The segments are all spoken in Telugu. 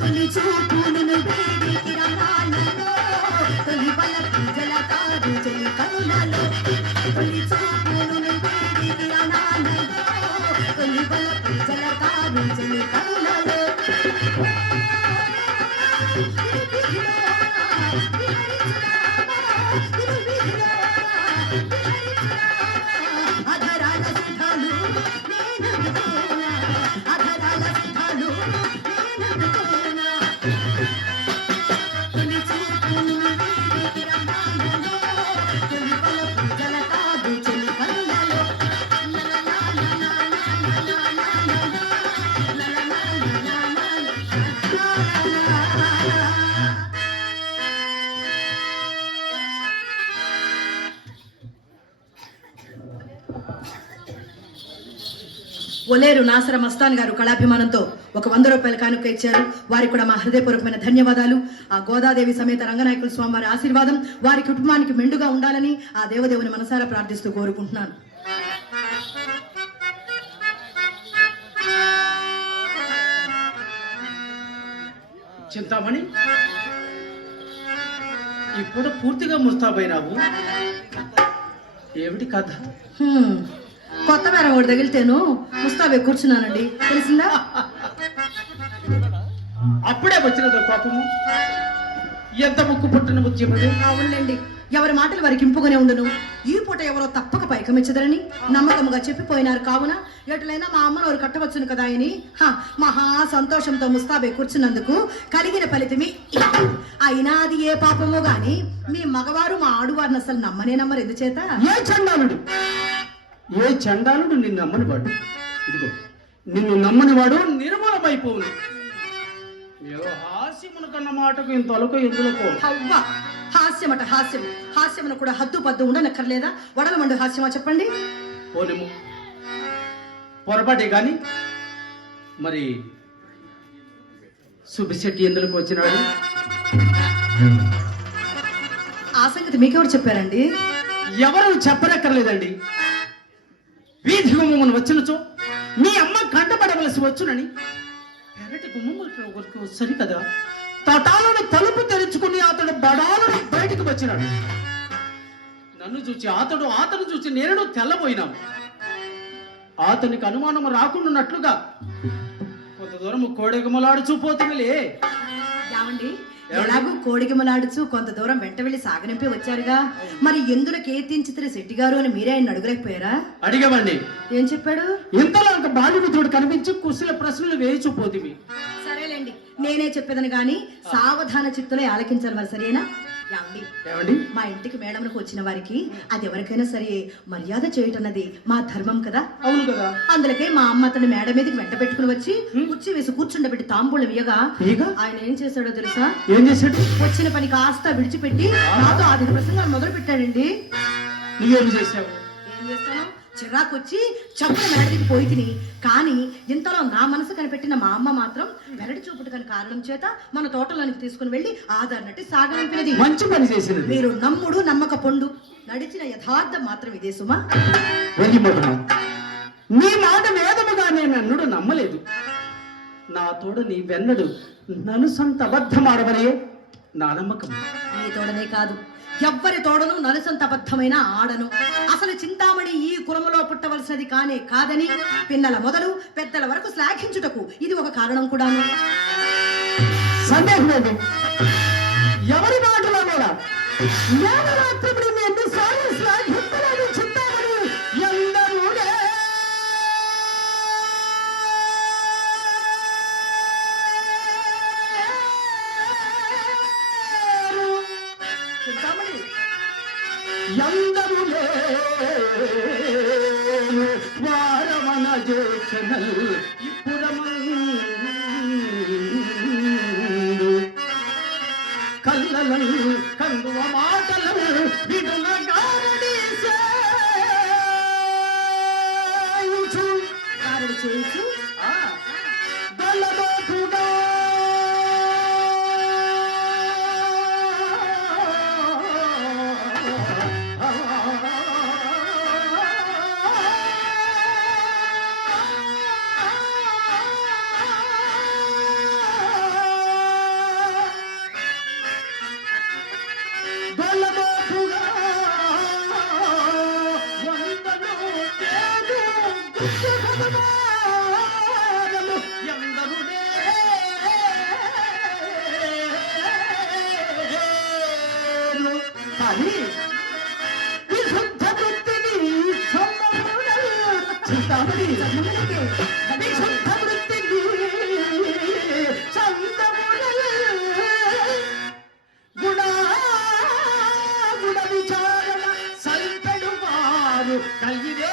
తొలి చూపులను వేడి కిరణాలలో తొలి వలపు జలతారు చెలి కనులలో తొలి చూపులను వేడి కిరణాలలో తొలి వలపు జలతారు చెలి కనులలో అధరాల సుధాలు నేనందుకోనా అధరాల సుధాలు నేనందుకోనా తొలి చూపును వేడి కిరణాలలో తొలి వలపు జలతారు చెలి కనులలో ఒలేరు నాసర మస్తాన్ గారు కళాభిమానంతో ఒక 100 రూపాయల కానుక ఇచ్చారు. వారికి కూడా మా హృదయపూర్వకమైన ధన్యవాదాలు. ఆ గోదాదేవి సమేత రంగనాయకుల స్వామి వారి ఆశీర్వాదం వారి కుటుంబానికి మెండుగా ఉండాలని ఆ దేవదేవుని మనసారా ప్రార్థిస్తూ కోరుకుంటున్నాను. చింతామణి, ఇప్పుడు పూర్తిగా ముస్తాబైనావు. ఏమిటి కథ? కొత్త మేరం ఒకటి తగిలితేను ముస్తాబే కూర్చున్నానండి, తెలిసిందా? అప్పుడే వచ్చినదో కోపము. ఎంత ముక్కు పుట్టిన ముత్యమది. అవునులేండి, ఎవరి మాటలు వారికి ఇంపుగానే ఉండును. ఈ పూట ఎవరో తప్పక పైకమిచ్చదరని నమ్మకముగా చెప్పిపోయినారు. కావున ఎటులైనా మా అమ్మను వారు కట్టవచ్చును కదా అని మహా సంతోషంతో ముస్తాబే కూర్చున్నందుకు కలిగిన ఫలితమే. అయినా అది ఏ పాపమో గాని మీ మగవారు మా ఆడువారిని అసలు నమ్మనే నమ్మరు. ఎందుచేత? ఏ చండాలుడు నిన్ను నమ్మని వాడు. ఇదిగో నిన్ను నమ్మని వాడు నిర్మూలమైపోవును. ఏదో హాస్యమును కన్న మాటకు ఇంత అలక ఎందులకో. అవ్వా, హాస్యమట హాస్యం. హాస్యమును కూడా హద్దు పద్దు ఉండనక్కర్లేదా? వడలమండు హాస్యమా చెప్పండి. పోలేము, పొరపాటే గాని మరి సుబ్బిశెట్టి ఎందుకు వచ్చినాడు? ఆ సంగతి మీకెవరు చెప్పారండి? ఎవరు చెప్పనక్కర్లేదండి. వీధి గుమ్మమును వచ్చినచో మీ అమ్మ కంటపడవలసి వచ్చునని పెరటి గుమ్మము సరి కదా తటాలను తలుపు తెరుచుకుని అతడు బడాలను బయటకు వచ్చినాడు. నన్ను చూచి అతను చూచి నేను తెల్లబోయినాము. అతనికి అనుమానం రాకుండాన్నట్లుగా కొంత దూరం కోడెగమలాడుచూ పోతులే. యావండి, ఎలాగూ కోడిగిమలాడుచు కొంత దూరం వెంట వెళ్లి సాగనింపి వచ్చారుగా, మరి ఎందులో కీర్తించితే శెట్టి గారు అని మీరే ఆయన అడుగులేకపోయారా? అడిగామండి. ఏం చెప్పాడు? ఇంతలో ఒక బాలుడు కనిపించి కుశల ప్రశ్నలు వేయిచుపోతివి. సరేలేండి, నేనే చెప్పేదని గాని సావధాన చిత్తులే ఆలకించాలి. మరి సరేనా? ఏమండి, మా ఇంటికి మేడమునకు వచ్చిన వారికి అది ఎవరికైనా సరే మర్యాద చేయటన్నది మా ధర్మం కదా. అవును కదా. అందులకే మా అమ్మ అతని మేడ మీదకి వెంట పెట్టుకుని వచ్చి కుర్చీ వేసి కూర్చుండబెట్టి తాంబూలం ఇయ్యగా ఆయన ఏం చేశాడో తెలుసా? ఏం చేశాడు? వచ్చిన పని కాస్త విడిచిపెట్టి నాతో ఆది ప్రసంగాలు మొదలు పెట్టాడండి. నువ్వేం చేశావు? ఏం చేస్తాను? చిరాకు వచ్చి చప్పున మెరడికి పోయి తిని. కానీ ఇంతలో నా మనసు కనిపెట్టిన మా అమ్మ మాత్రం వెరడి చూపుట కని కారణం చేత మన తోటలోనికి తీసుకుని వెళ్లి ఆధారనట్టి సాగనంపినది. మంచి పని చేసినది. మీరు నమ్ముడు నమ్మక పొండు నడిచిన యథార్థం మాత్రం ఇదే సుమా. నీ మాట వేదముగా నేను అన్నుడు నమ్మలేదు. నా తోడ నీ వెన్నడు నన్ను సంత అబద్ధమాడవనే నా నమ్మకం. నీ తోడనే కాదు, ఎవ్వరి తోడను నలుసంత అబద్ధమైన ఆడను. అసలు చింతామణి ఈ కులములో పుట్టవలసినది కానే కాదని పిన్నల మొదలు పెద్దల వరకు శ్లాఘించుటకు ఇది ఒక కారణం కూడాను. సందేహం లేదు. ఎవరి మాటలో కూడా ఎన్నిసార్లు శ్లాఘించలేదు చింతామణి. ఎందరూ ఎందరూ వారమన చేసనల్ ఇప్పుడమందు కల్లలను కందువ మాటలను విడుల గారుడి చేయుచు గల్లదోటుగా సుఖదుమారము ఎందరుడే కానీ విశుద్ధ వృత్తిని చింతామణి విశుద్ధ వృత్తిని గుణ విచారణ సైతడు వారు కలిగిరే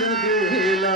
సదేలా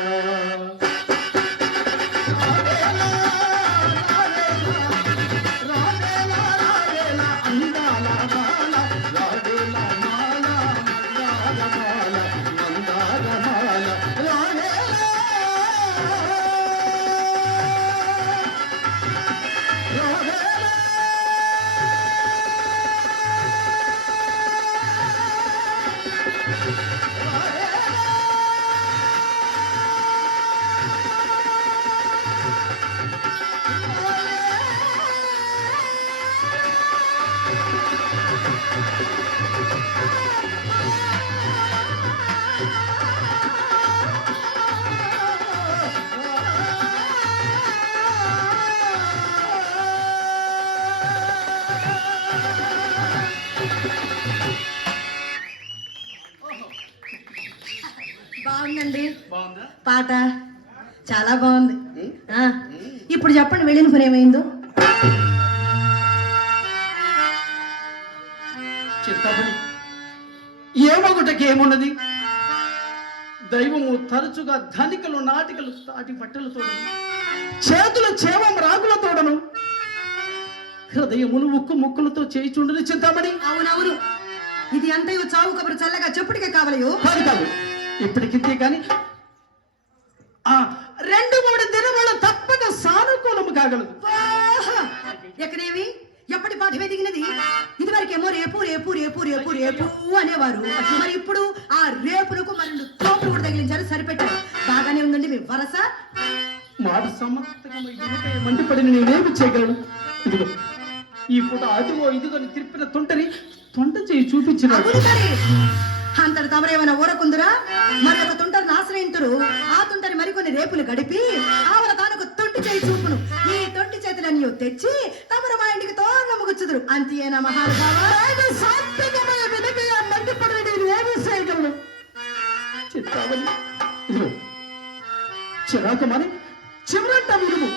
బాగుందండి బాగుందా? పాట చాలా బాగుంది. ఆ, ఇప్పుడు చెప్పండి వెళ్ళిన పని ఏమైందో. చింతామణి, ఏమొకటికి ఏమున్నది? దైవము తరచుగా ధనికలు నాటికలు తాటి పట్టెల తోడను, చేతులు చేవం రాగుల తోడను, హృదయములు ఉక్కు ముక్కులతో చేయిచుండని చింతామణి. అవునవును, ఇది అంతయు చావు కబురు చల్లగా చెప్పుడికే కావలయో. కాదు కాదు, ఇప్పటికింతే కానీ 2-3 దినములు తప్పక సానుకూలము కాగలదు. ఎక్కడేవి ఎప్పటి పాఠం ఎదిగినది? ఇది వరకేమో రేపు రేపు రేపు రేపు రేపు అనేవారు. మరి ఇప్పుడు ఆ రేపులకు మరి తోపులు కూడా తగిలించారు, సరిపెట్టారు. బాగానే ఉందండి మీ వరస. మాట సమర్థకమై మండిపడిన నేనేమి చేయగలను? ఇదిగో ఈ పూట అదిగో ఇదిగో తిప్పిన తొంట చేయి చూపించినాడు. అంతటి తమరేమైనా ఊరకుందురా? మరి ఒక తుంటను ఆశ్రయింతురు, ఆ తుంటని మరికొన్ని రేపులు గడిపి ఆవల తానొక తొంటి చేయి చూపును. ఈ తొంటి చేతులన్నీ తెచ్చి తమరు మా ఇంటికి తోరణము గుచ్చుదురు. అంతేనా మహానుభావా? చిరాకు మరి చివరంట విలువు.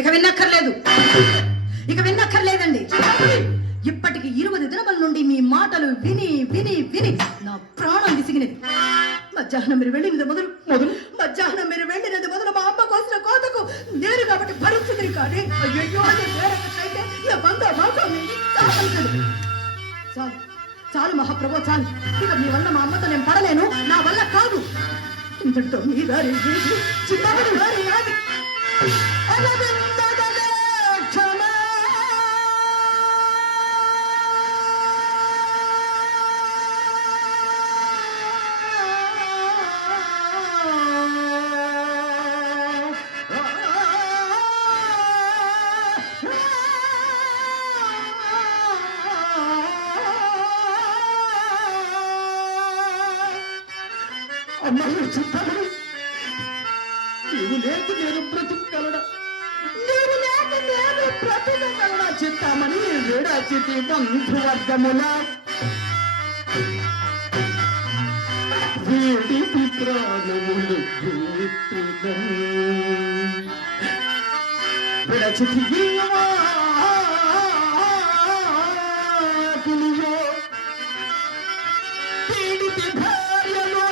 ఇక విన్నక్కర్లేదండి. ఇప్పటికి 20 దినముల నుండి మీ మాటలు విని విని విని నా ప్రాణం విసిగినది. మధ్యాహ్నం మీరు వెళ్ళినది మొదలు మా అమ్మ కోసిన కోతకు నేను కాబట్టి పరిస్థితిని కానీ అయ్యో చాలు మహాప్రభు, చాలు. ఇక మీ వల్ల మా అమ్మతో నేను పడలేను, నా వల్ల కాదు. ఇంతటితో మీ దారి చిన్నవాడు దారి నాది. అమ్మాయి చింతామణి, నీవు లేక నేను బ్రతుకగలడా? చింతామణి విడచితి బంధువర్గముల వేడిపి ప్రాణములు విడచితి పీడితి భార్యలు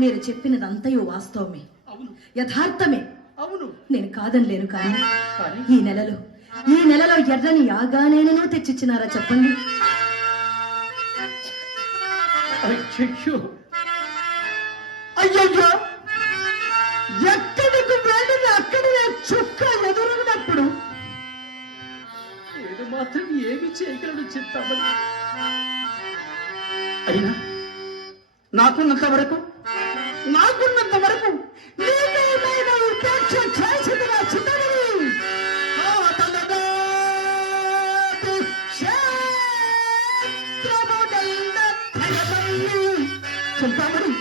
మీరు చెప్పినదంతయు వాస్తవమే, అవును యథార్థమే. అవును. నేను కాదనిలేను కానీ కానీ ఈ నెలలో ఎర్రని యాగానేనో తెచ్చిచ్చినారా చెప్పండి. అయ్యయ్యో అయ్యయ్యో, ఎక్కడికి వెళ్ళిన అక్కడే చుక్క ఎదురున్నప్పుడు నేను మాత్రం ఏమి చేయగలను చిత్తామని. అయినా నాకున్నంత వరకు నీకేమైనా ఉపేక్ష చేసింది నా చిత్తమని. చింతామణి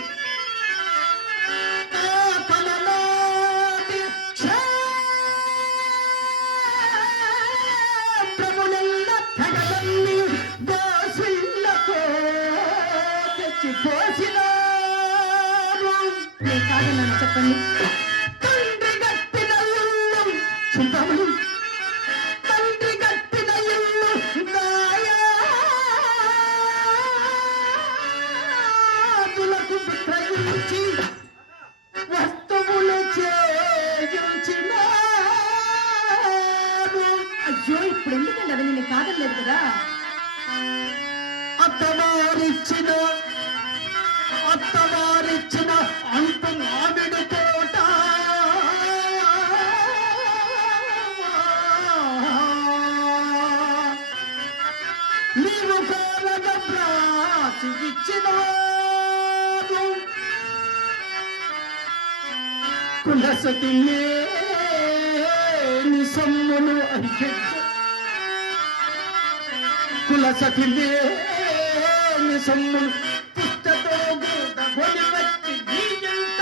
నేను కాదన్నాను చెప్పండి. తండ్రి గట్టిన ఇల్లు చింతామణి, తండ్రి గట్టిన ఇల్లు దాయాదులకు విక్రయించి వస్తువులు చేయించినారు. అయ్యో ఇప్పుడు ఎందుకండి అవి నేను కాదనలేదు కదా. అత్తవారిచ్చిన అంత మామిడి తోట నీవు కోరగ ప్రాచి ఇచ్చినవారు. కులసతి లేని సొమ్మును అరికెట్టు, కులసతి లేని సొమ్మును పుస్తతో గూట గొలి వచ్చి నీయంత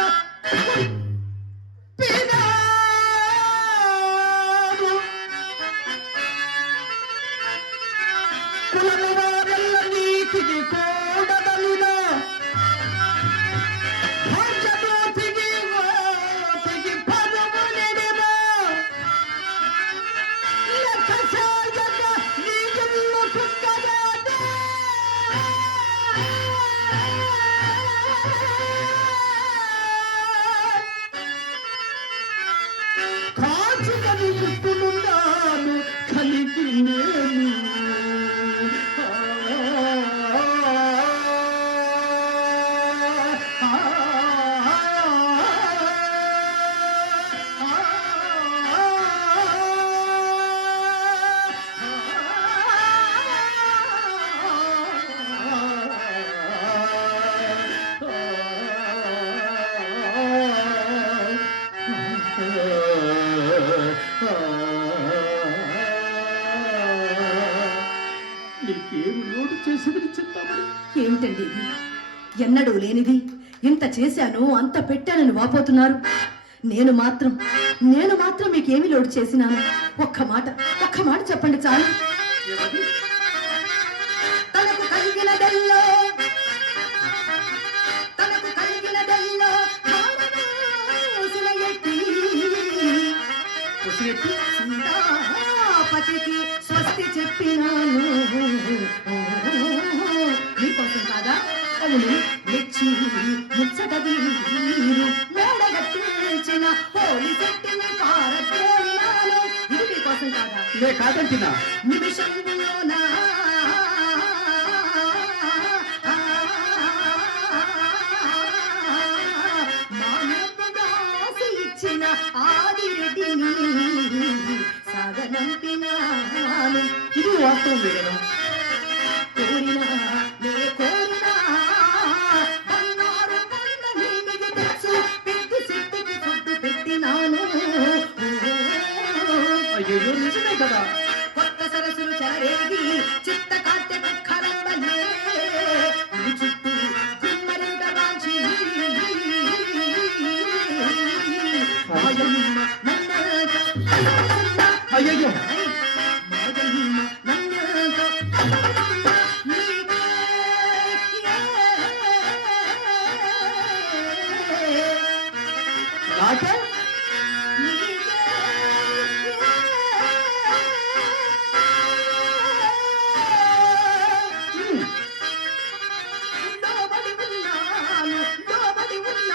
పినారు. కులము వారెల్ల నీతికి కూడదలిన భాగ్యమూర్తికి ఓటికి పదములెడిన లెక్క సాయక నీ ఇల్లు కుక్కదాదా. కాచుకని గుర్తునున్నాను కలిగి నేను. నీకేం లోటు చేసేది చెప్తామని. ఏమిటండి ఇది? ఎన్నడూ లేనిది ఇంత చేశాను అంత పెట్టానని వాపోతున్నారు. నేను మాత్రం మీకేమి లోటు చేసినాను? ఒక్క మాట చెప్పండి చాలు. తనకు కలిగినదెల్లో ధారపోసిన ఎట్టి సీతాపతికి స్వస్తి చెప్పినాను. మీకోసం కాదా? అవును, మెచ్చి ముచ్చట వీరు మేడగట్టించిన పోలి శెట్టిని పారద్రోలినాను. ఇది మీకోసం కాదా? లే కాదంటినా నిమిషంలోనా మానవుగా ఇచ్చిన ఆదిరెడ్డిని సాగనంపినాను. ఇది వాస్తవమే కదా. కోరినా బంగారు కొండ నీమిది తెచ్చు పెద్ది శెట్టికి ఫుడ్డు పెట్టినాను. అయ్యో నిజమే కదా. కొత్త సరస్సులు చెలరేగి చిత్త కాట్య కుక్కలంబలే ఈ చుట్టూ గుమ్మరింట రాంచి మాయమ్మ నన్నగా అయ్యయ్యో మాయమ్మ నన్నగా నీకే నాకే లోబడి ఉన్నాను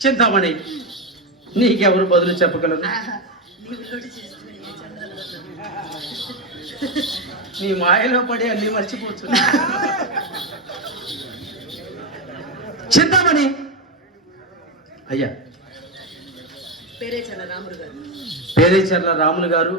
చింతామణి, నీకెవరు బదులు చెప్పగలరు? నీ మాయలో పడి అన్ని మర్చిపోవచ్చు. చింతామణి, అయ్యా పేరేచర్ల రాములు గారు పేరేచర్ల రాములు గారు